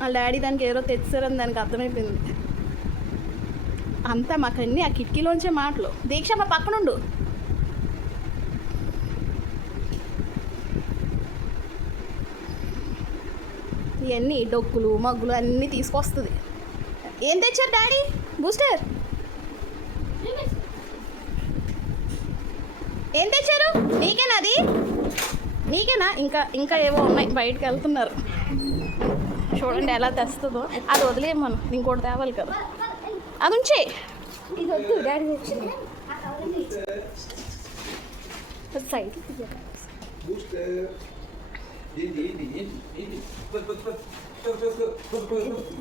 వాళ్ళ డాడీ దానికి ఏదో తెచ్చారని దానికి అర్థమైపోయింది. అంతా మాకన్నీ ఆ కిటికీలోంచే మాటలు. దీక్ష మా పక్కనుండు. ఇవన్నీ డొక్కులు మగ్గులు అన్నీ తీసుకొస్తుంది. ఏం తెచ్చారు డాడీ? బూస్టర్ ఏం తెచ్చారు? నీకేనా అది? నీకేనా? ఇంకా ఇంకా ఏవో ఉన్నాయి. బయటకు వెళ్తున్నారు. చూడండి ఎలా తెస్తుందో. అది వదిలేం మనం, ఇంకోటి తేవాలి కదా. అది ఉంచే. ఇది వద్దు డాడీ తెచ్చింది. సైడ్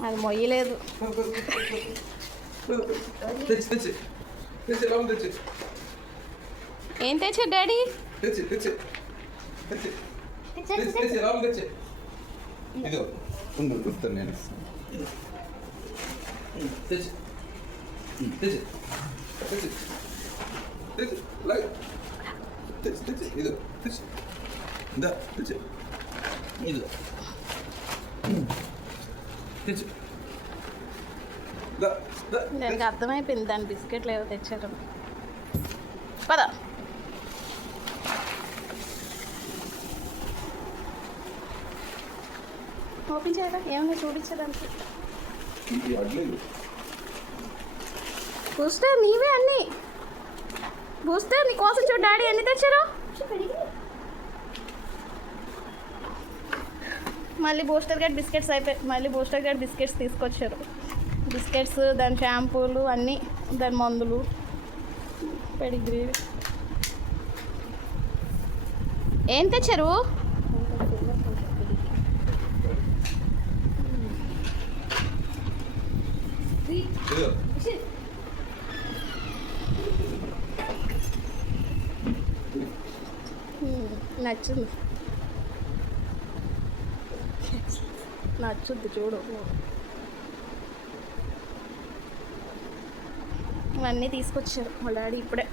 అది మొయ్యలేదు. ఏం తెచ్చారు డాడీ? దానికి అర్థమైపోయింది దాని బిస్కెట్లు ఏదో తెచ్చారు. పద. ఓపెన్ చేయరా? ఏమన్నా చూపించడానికి. బూస్టర్ నీవే అన్నీ. బూస్టర్ నీకోసం చూడు డాడీ ఎన్ని తెచ్చారు. మళ్ళీ బూస్టర్ గడ్ బిస్కెట్స్ అయిపోయి మళ్ళీ బూస్టర్ గడ్ బిస్కెట్స్ తీసుకొచ్చారు. బిస్కెట్స్, దాని షాంపూలు అన్నీ, దాని మందులు, పెడిగ్రీ. ఏం తెచ్చారు? నచ్చింది, నచ్చుద్ది చూడు. ఇవన్నీ తీసుకొచ్చారు మా డాడీ ఇప్పుడే.